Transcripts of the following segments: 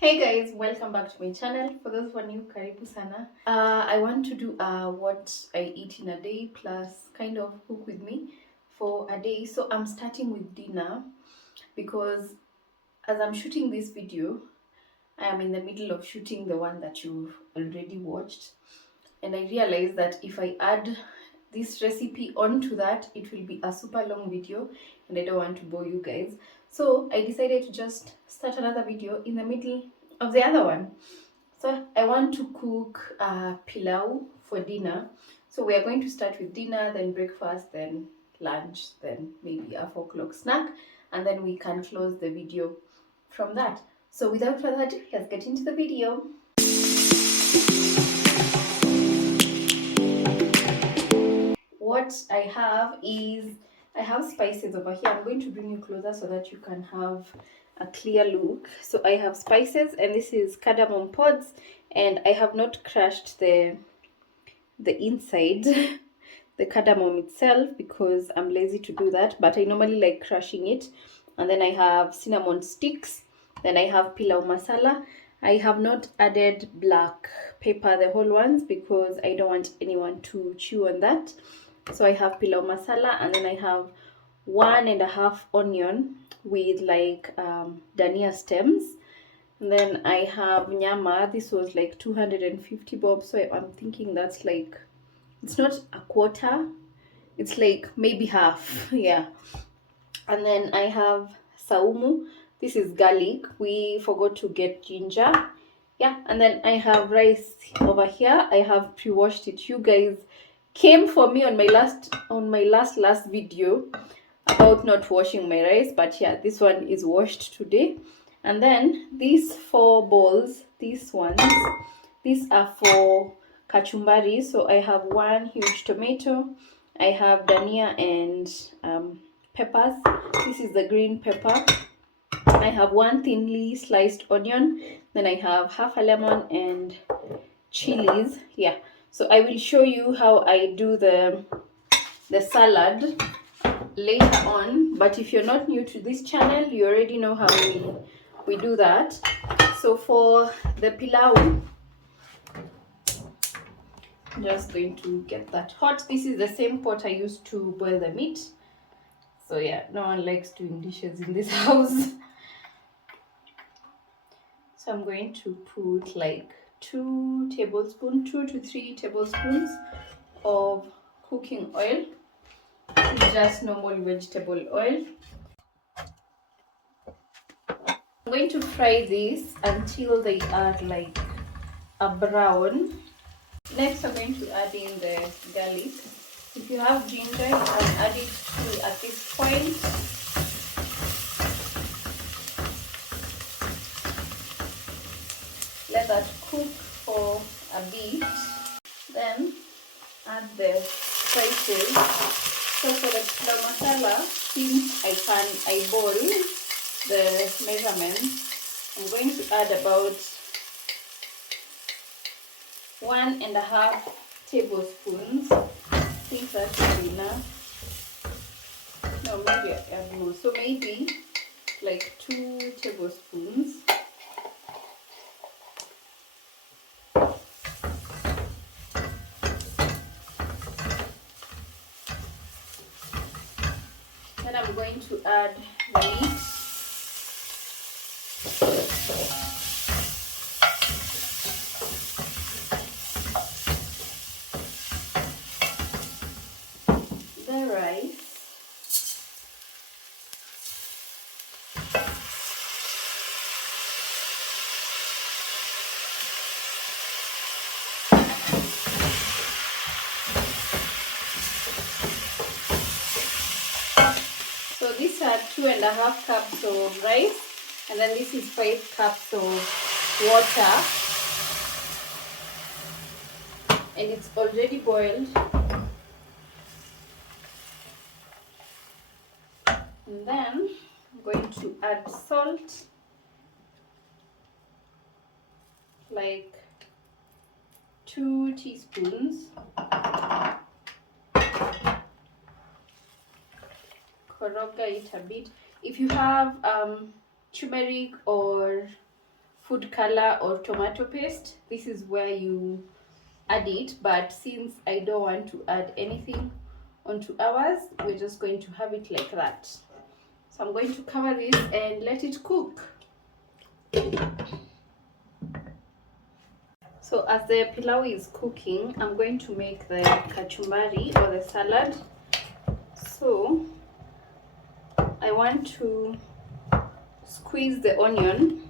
Hey guys, welcome back to my channel. For those who are new, karibu sana. I want to do what I eat in a day plus kind of cook with me for a day. So I'm starting with dinner because as I'm shooting this video, I am in the middle of shooting the one that you've already watched. And I realized that if I add this recipe onto that, it will be a super long video and I don't want to bore you guys. So I decided to just start another video in the middle of the other one. So I want to cook pilau for dinner. So we are going to start with dinner, then breakfast, then lunch, then maybe a 4 o'clock snack, and then we can close the video from that. So without further ado, let's get into the video. What I have is, I have spices over here. I'm going to bring you closer so that you can have a clear look. So I have spices, and this is cardamom pods, and I have not crushed the inside the cardamom itself because I'm lazy to do that, but I normally like crushing it. And then I have cinnamon sticks, then I have pilau masala. I have not added black pepper, the whole ones, because I don't want anyone to chew on that. So I have pilau masala, and then I have 1.5 onion with like dania stems. And then I have nyama. This was like 250 bob, so I'm thinking that's like, it's not a quarter, it's like maybe half. Yeah. And then I have saumu. This is garlic. We forgot to get ginger. Yeah. And then I have rice over here. I have pre-washed it. You guys came for me on my last video about not washing my rice, but yeah, this one is washed today. And then these 4 bowls, these are for kachumbari. So I have one huge tomato, I have dania and peppers. This is the green pepper. I have one thinly sliced onion, then I have half a lemon and chilies. Yeah, so I will show you how I do the salad later on, but if you're not new to this channel, you already know how we do that. So for the pilau, I'm just going to get that hot. This is the same pot I used to boil the meat. So yeah, no one likes doing dishes in this house. So I'm going to put like 2 to 3 tablespoons of cooking oil. It's just normal vegetable oil. I'm going to fry this until they are like a brown. Next, I'm going to add in the garlic. If you have ginger, you can add it to at this point. Let that cook for a bit. Then add the spices. So for the pilau masala, since I boil the measurements, I'm going to add about 1.5 tablespoons. I think that's enough. No, maybe I add more. So maybe like 2 tablespoons. Then I'm going to add the meat. The rice. So these are 2.5 cups of rice, and then this is 5 cups of water, and it's already boiled. And then I'm going to add salt, like 2 teaspoons. Koroga it a bit. If you have turmeric or food color or tomato paste, this is where you add it. But since I don't want to add anything onto ours, we're just going to have it like that. So I'm going to cover this and let it cook. So as the pilau is cooking, I'm going to make the kachumbari or the salad. So I want to squeeze the onion,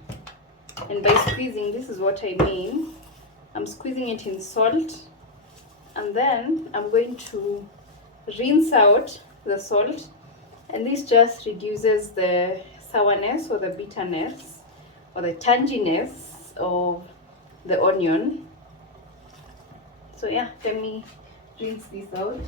and by squeezing, this is what I mean. I'm squeezing it in salt, and then I'm going to rinse out the salt, and this just reduces the sourness or the bitterness or the tanginess of the onion. So yeah, let me rinse this out.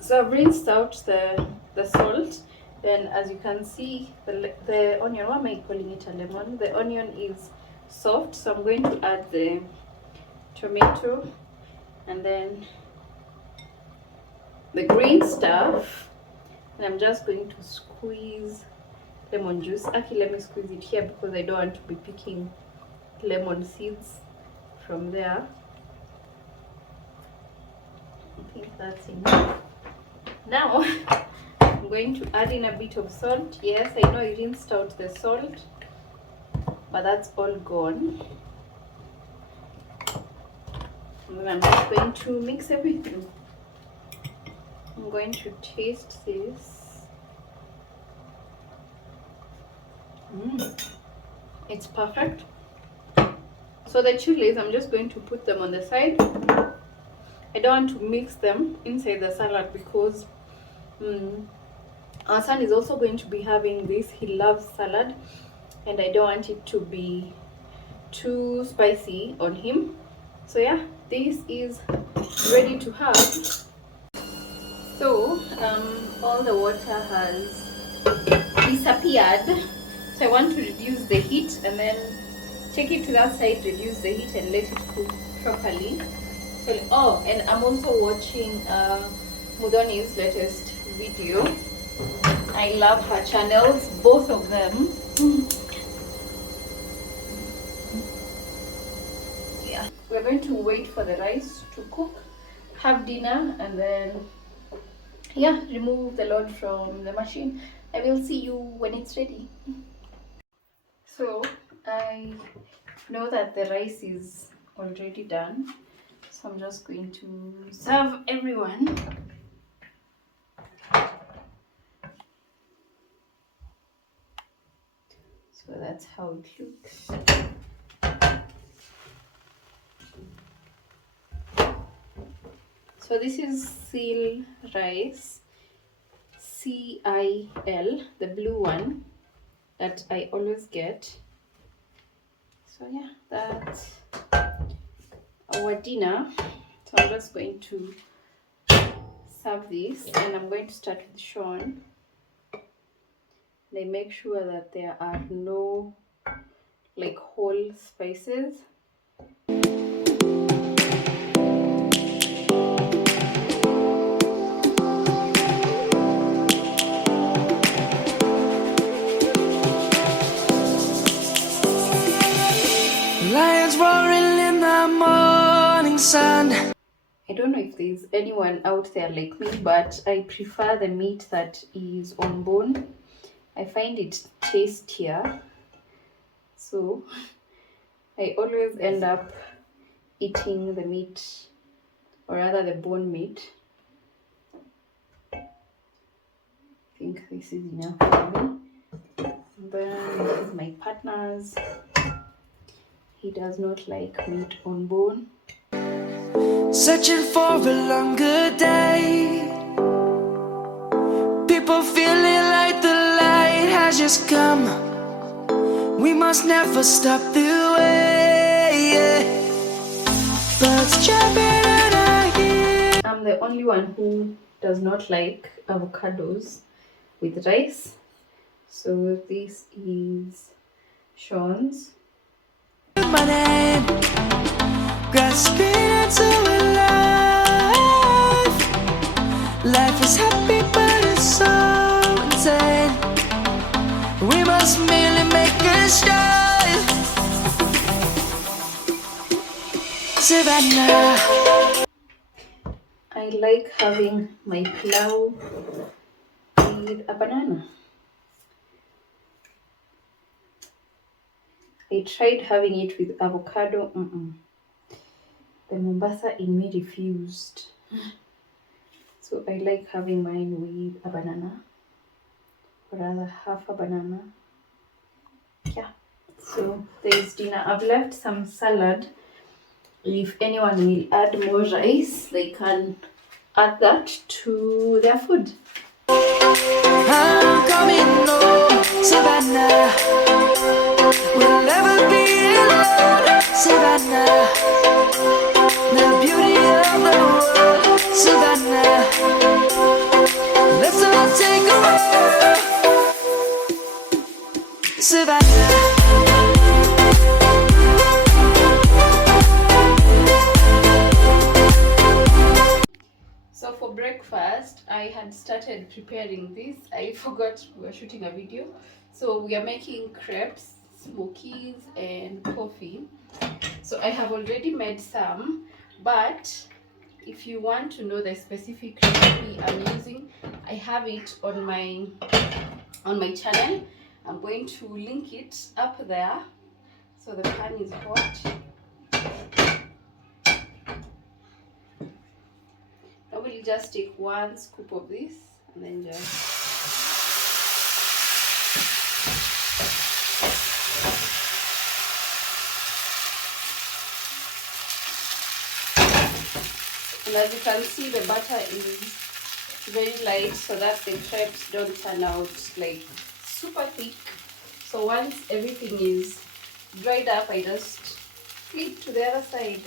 So I've rinsed out the salt. Then as you can see, the onion, why am I calling it a lemon? The onion is soft, so I'm going to add the tomato and then the green stuff, and I'm just going to squeeze lemon juice. Actually, let me squeeze it here because I don't want to be picking lemon seeds from there. I think that's enough. Now I'm going to add in a bit of salt. Yes, I know I rinsed out the salt, but that's all gone. And then I'm just going to mix everything. I'm going to taste this. It's perfect. So the chilies, I'm just going to put them on the side. I don't want to mix them inside the salad because our son is also going to be having this. He loves salad, and I don't want it to be too spicy on him. So yeah, this is ready to have. So all the water has disappeared. So I want to reduce the heat and then take it to that side, reduce the heat and let it cook properly. So, oh, and I'm also watching Mudoni's latest video. I love her channels, both of them. Yeah, we're going to wait for the rice to cook, have dinner, and then yeah, remove the load from the machine. I will see you when it's ready. So I know that the rice is already done, so I'm just going to serve everyone. So that's how it looks. So this is seal rice, CIL, the blue one that I always get. So yeah, that's our dinner. So I'm just going to serve this, and I'm going to start with Sean. And I make sure that there are no like whole spices. Lions roaring in the morning sun. I don't know if there's anyone out there like me, but I prefer the meat that is on bone. I find it tastier. So I always end up eating the meat, or rather the bone meat. I think this is enough for me. Then this is my partner's. He does not like meat on bone. Searching for a longer day. People feeling like the light has just come. We must never stop the way. Birds jumping and I hear. I'm the only one who does not like avocados with rice. So this is Sean's. My name, grasping into a life. Life is happy, but it's so insane. We must merely make a strive. Savannah. I like having my pilau with a banana. I tried having it with avocado. The Mombasa in me refused. So I like having mine with a banana, or rather half a banana. Yeah. So there's dinner. I've left some salad. If anyone will add more rice, they can add that to their food. I'm coming home, Savannah. We'll never be alone, Savannah. The beauty of the world, Savannah. Let's all take a walk, Savannah. So for breakfast, I had started preparing this. I forgot we were shooting a video. So we are making crepes, smokies, and coffee. So I have already made some, but if you want to know the specific recipe I'm using, I have it on my channel. I'm going to link it up there. So the pan is hot. I will just take 1 scoop of this and then just and as you can see, the butter is very light so that the crepes don't turn out like super thick. So once everything is dried up, I just flip to the other side.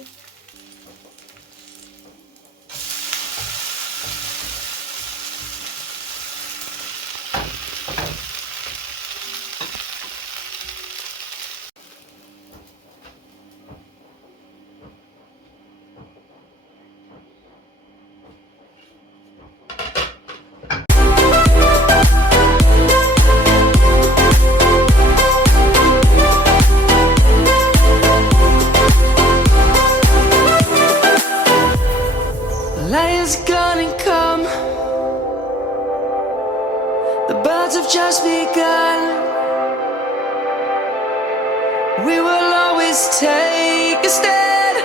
Lion's gonna come. The birds have just begun. We will always take a stand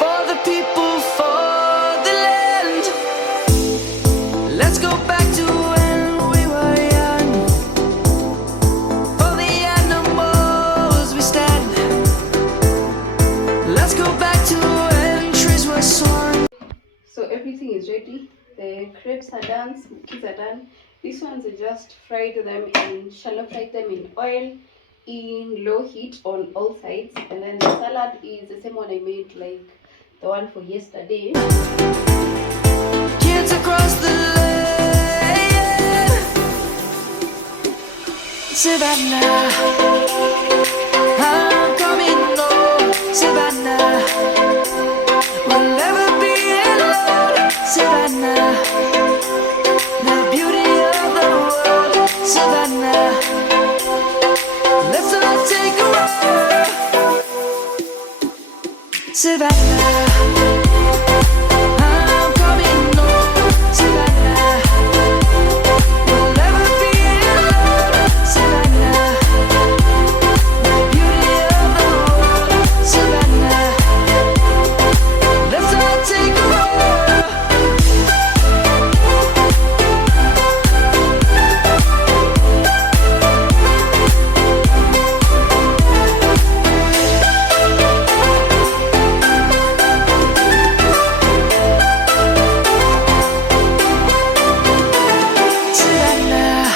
for the people, for the land. Let's go back to when we were young. For the animals we stand. Let's go back to when trees were swung. So everything is ready. The crepes are done, smokies are done. These ones I just fried them in shallow fried them in oil in low heat on all sides. And then the salad is the same one I made like the one for yesterday. Kids across the land, Savannah. I'm coming home, Savannah. We'll never be alone, Savannah. The beauty of the world, Savannah. Let's all take a walk, Savannah. I'm coming home, Savannah. We'll never be alone, Savannah. The beauty of the world, Savannah. Let's all take a walk. Savannah,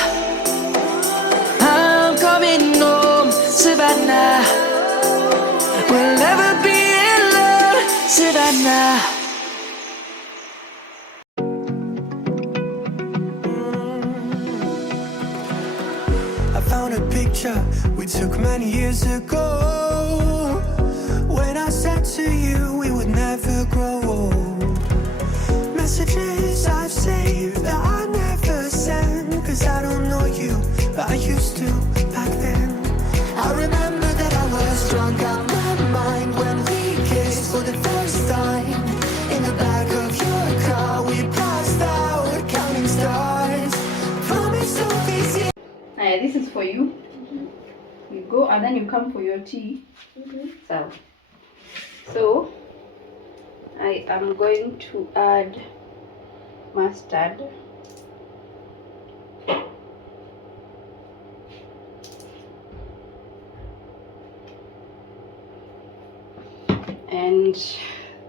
I'm coming home, Savannah. We'll never be alone, Savannah. I found a picture we took many years ago. When I said to you we would never grow old. Messages I've saved that I never send, 'cause I don't know you, but I used to back then. I remember that I was drunk out my mind when we this is for you. You go and then you come for your tea. So I am going to add mustard. And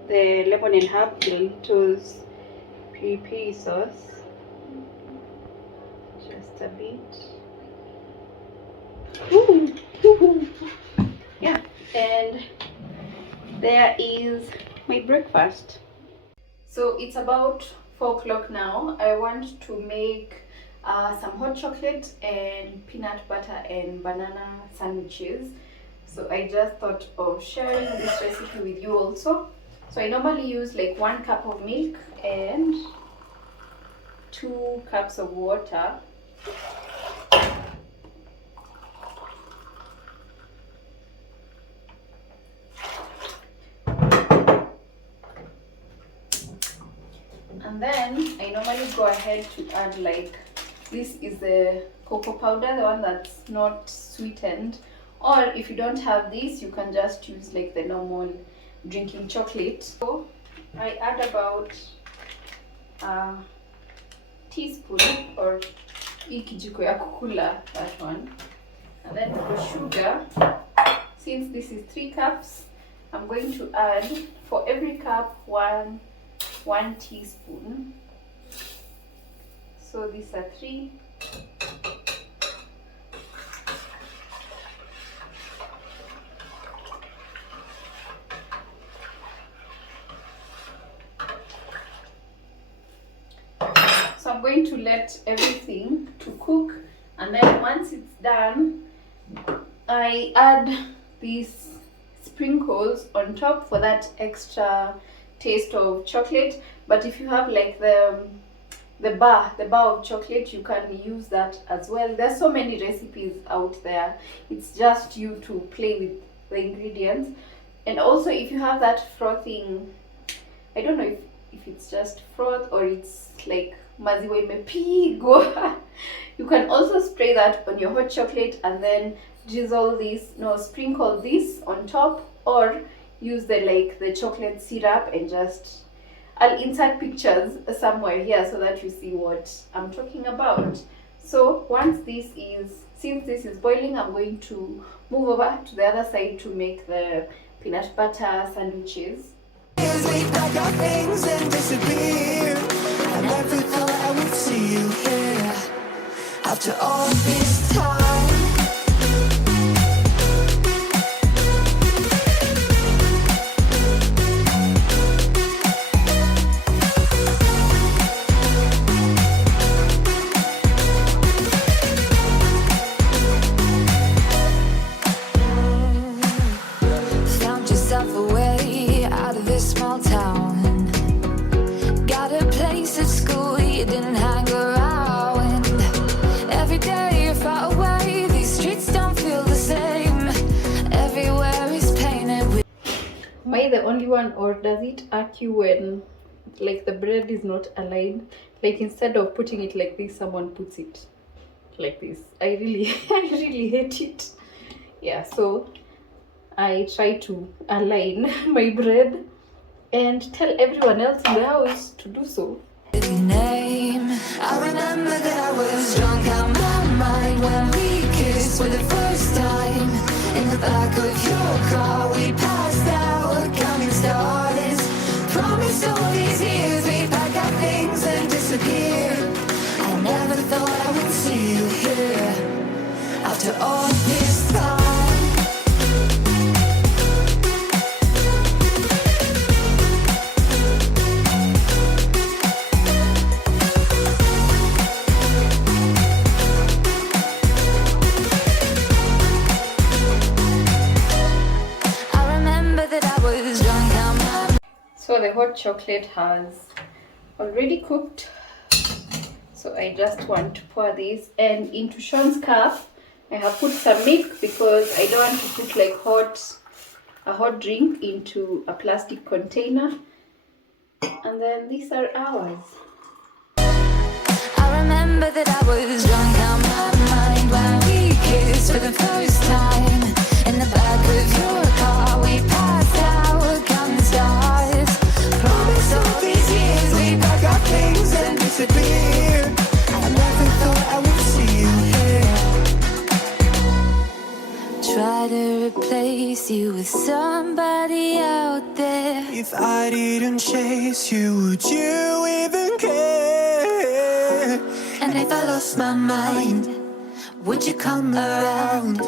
the lemon and herb Doritos piri sauce, just a bit. Yeah, and there is my breakfast. So it's about 4 o'clock now. I want to make some hot chocolate and peanut butter and banana sandwiches. So I just thought of sharing this recipe with you also. So I normally use like 1 cup of milk and 2 cups of water. And then I normally go ahead to add, like, this is the cocoa powder, the one that's not sweetened. Or if you don't have this, you can just use like the normal drinking chocolate. So I add about a teaspoon, or kijiko ya kukula, that one. And then for sugar, since this is 3 cups, I'm going to add, for every cup, one teaspoon. So these are 3. So I'm going to let everything to cook, and then once it's done, I add these sprinkles on top for that extra taste of chocolate. But if you have like the bar of chocolate, you can use that as well. There's so many recipes out there. It's just you to play with the ingredients. And also, if you have that frothing, I don't know if it's just froth or it's like maziwa imepigwa, you can also spray that on your hot chocolate and then sprinkle this on top, or use the chocolate syrup and just, I'll insert pictures somewhere here so that you see what I'm talking about. So once since this is boiling, I'm going to move over to the other side to make the peanut butter sandwiches. We pack our things and disappear. I never thought I would see you here after all this time. Found yourself a way out of this small town. Got a place at school you didn't hang around. Every day you're far away, these streets don't feel the same. Everywhere is painted with. Am I the only one, or does it irk you when like the bread is not aligned? Like instead of putting it like this, someone puts it like this. I really hate it. Yeah, so I try to align my bread and tell everyone else in the house to do so. Name. I remember that I was drunk out my mind when we kissed for the first time. In the back of your car, we passed out counting stars. Promised all these years we'd pack our things and disappear. I never thought I would see you here after all this time. So the hot chocolate has already cooked, so I just want to pour this, and into Sean's cup I have put some milk because I don't want to put like a hot drink into a plastic container. And then these are ours. I remember that I was drunk out my mind when we kiss for the first time. In the back of your car, we passed out, counting stars. Promise all these years we pack our things and disappear. I never thought I would see you here. Try to replace you with somebody out there. If I didn't chase you, would you even care? And if I lost my mind, would you come around?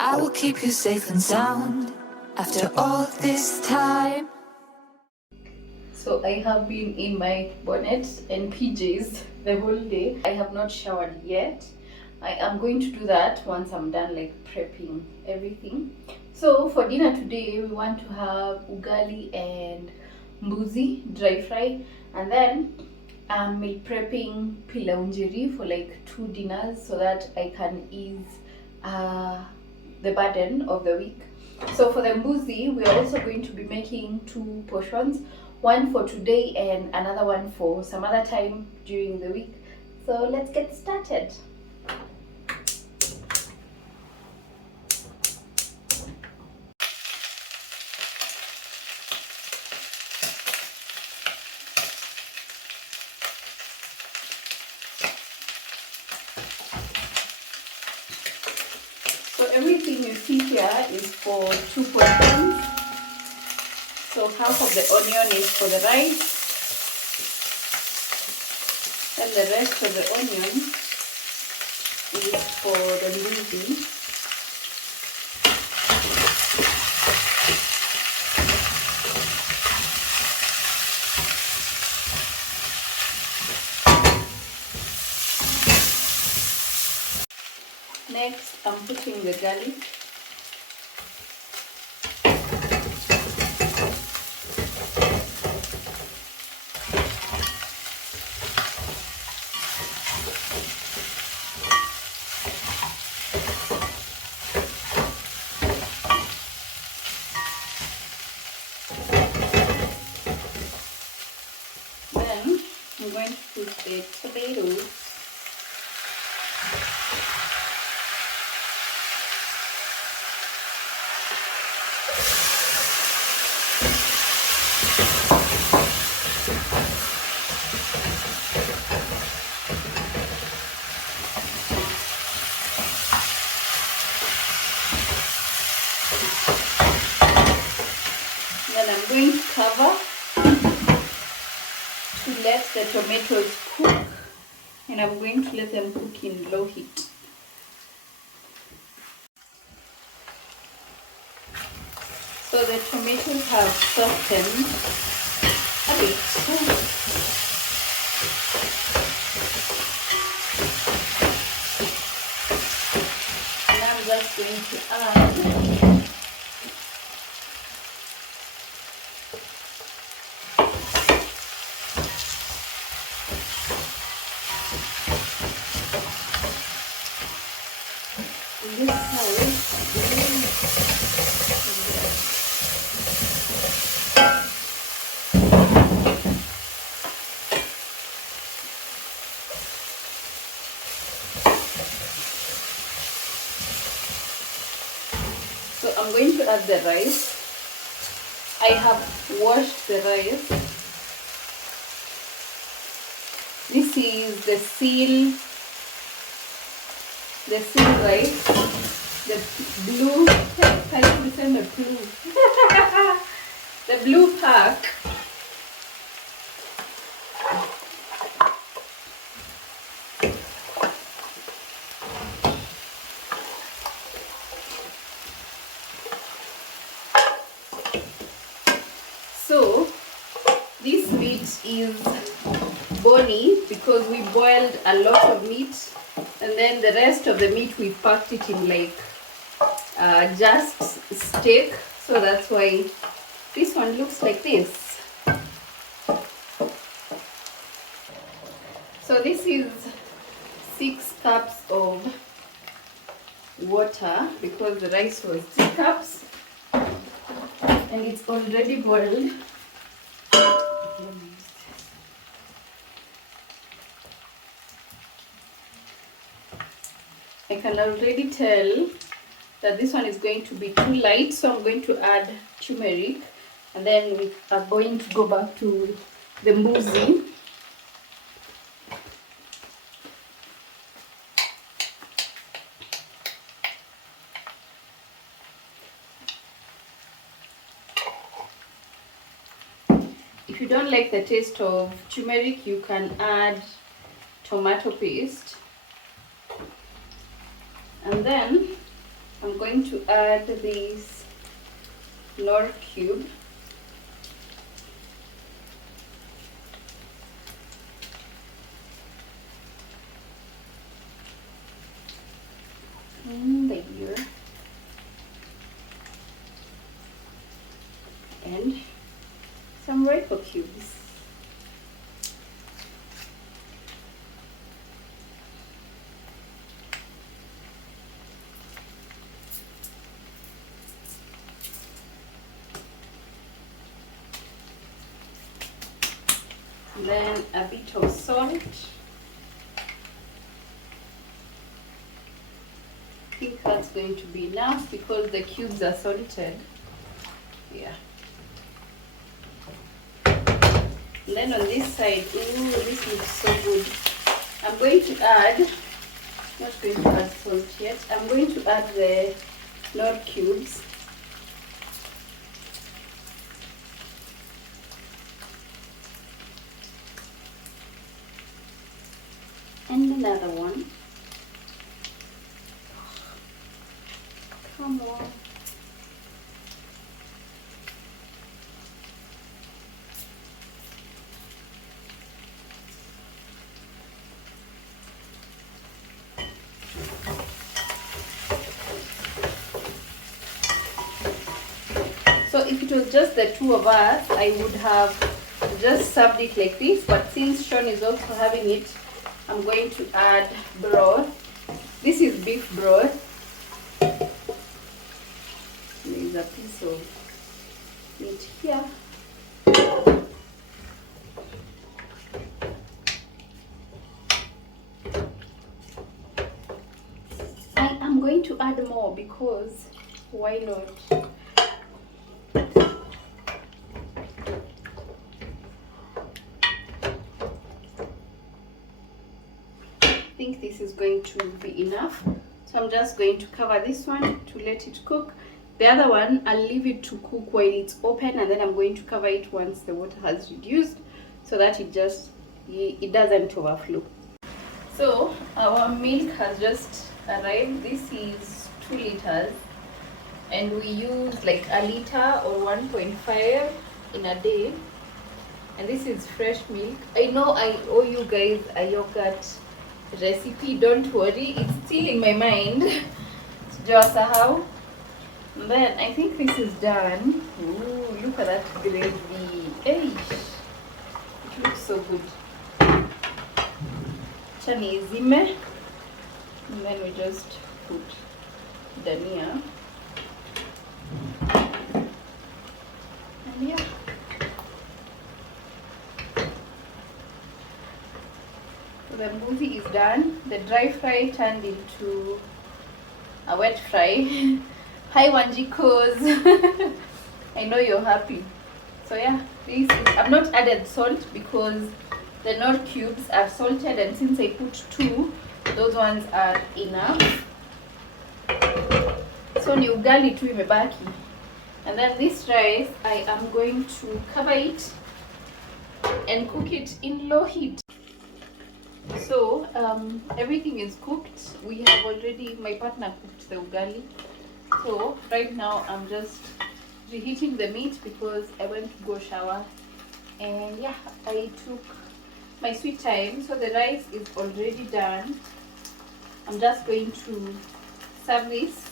I will keep you safe and sound after all this time. So I have been in my bonnet and PJs the whole day. I have not showered yet. I am going to do that once I'm done like prepping everything. So for dinner today we want to have ugali and mbuzi dry fry, and then I'm meal prepping pilau njeri for like 2 dinners so that I can ease the burden of the week. So for the mbuzi, we are also going to be making 2 portions, one for today and another one for some other time during the week. So let's get started. So everything you see here is for 2 portions. So half of the onion is for the rice, and the rest of the onion is for the mbuzi. Next, I'm putting the garlic. Then I'm going to put the tomatoes. Then I'm going to cover to let the tomatoes cook, and I'm going to let them cook in low heat. So the tomatoes have softened a bit. And I'm just going to add this side. So I'm going to add the rice. I have washed the rice. This is the seal rice, the blue, the blue pack. So this meat is bony because we boiled a lot of meat, and then the rest of the meat we packed it in like just steak, so that's why this one looks like this. So this is 6 cups of water because the rice was 3 cups and it's already boiled. I can already tell that this one is going to be too light, so I'm going to add turmeric, and then we are going to go back to the mbuzi. If you don't like the taste of turmeric, you can add tomato paste. And then I'm going to add this Knorr cube. In there. And some Royco cubes. Then a bit of salt. I think that's going to be enough because the cubes are salted. Yeah. And then on this side, ooh, this looks so good. I'm going to add, not going to add salt yet. I'm going to add the Knorr cubes. And another one. Come on. So if it was just the two of us, I would have just served it like this, but since Sean is also having it, I'm going to add broth. This is beef broth. There's a piece of meat here. I am going to add more because why not? I think this is going to be enough, so I'm just going to cover this one to let it cook. The other one I'll leave it to cook while it's open, and then I'm going to cover it once the water has reduced so that it doesn't overflow. So our milk has just arrived. This is 2 liters and we use like a liter or 1.5 in a day, and this is fresh milk. I know I owe you guys a yogurt recipe, don't worry, it's still in my mind. Just how. Then I think this is done. Ooh, look at that gravy. Hey, it looks so good. Chani zime. And then we just put dania. And yeah. The mbuzi is done. The dry fry turned into a wet fry. Hi Wanjikos. I know you're happy. So yeah, this is, I've not added salt because the Knorr cubes are salted, and since I put 2, those ones are enough. So ni ugali tu imebaki. And then this rice, I am going to cover it and cook it in low heat. So everything is cooked. We have already, my partner cooked the ugali. So right now I'm just reheating the meat because I went to go shower, and yeah, I took my sweet time. So the rice is already done. I'm just going to serve this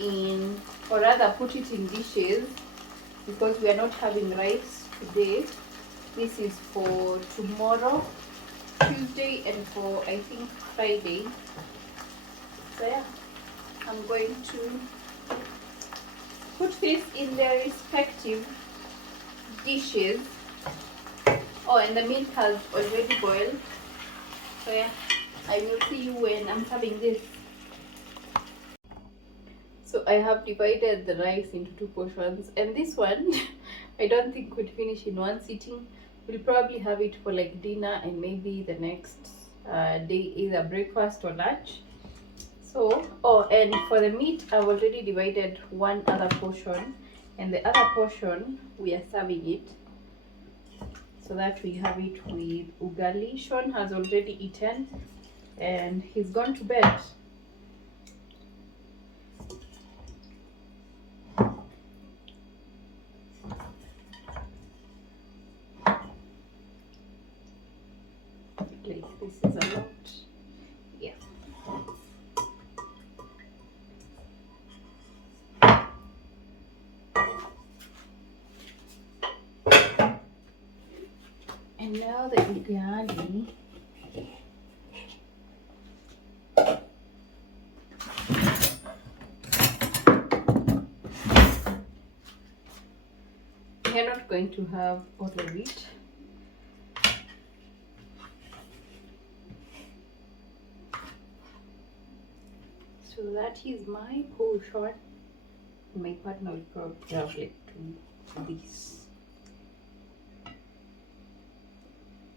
in, or rather put it in dishes, because we are not having rice today. This is for tomorrow, Tuesday, and for I think Friday. So yeah, I'm going to put this in their respective dishes. Oh, and the milk has already boiled. So yeah, I will see you when I'm serving this. I have divided the rice into 2 portions, and this one I don't think we'll finish in one sitting. We'll probably have it for like dinner and maybe the next day, either breakfast or lunch. So, oh, and for the meat, I've already divided one other portion, and the other portion we are serving it so that we have it with ugali. Sean has already eaten and he's gone to bed. Like this is a lot. Yeah. And now the ugali. We're not going to have all of it. So that is my portion. My partner will probably have like this.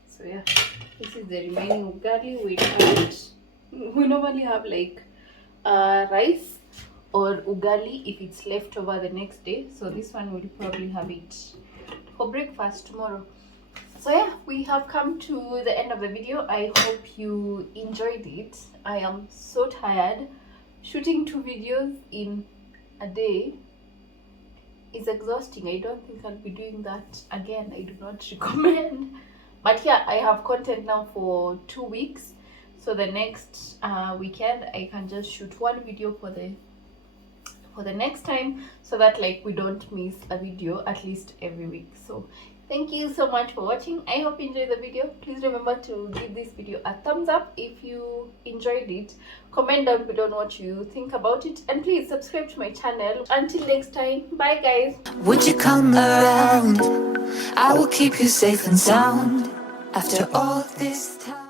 So yeah, this is the remaining ugali. We normally have like rice or ugali if it's left over the next day. So this one will probably have it for breakfast tomorrow. So yeah, we have come to the end of the video. I hope you enjoyed it. I am so tired. Shooting 2 videos in a day is exhausting. I don't think I'll be doing that again. I do not recommend. But yeah, I have content now for 2 weeks. So the next weekend I can just shoot 1 video for the next time, so that like we don't miss a video at least every week. So thank you so much for watching. I hope you enjoyed the video. Please remember to give this video a thumbs up if you enjoyed it. Comment down below what you think about it, and please subscribe to my channel. Until next time, bye guys. Would you come around? I will keep you safe and sound after all this time.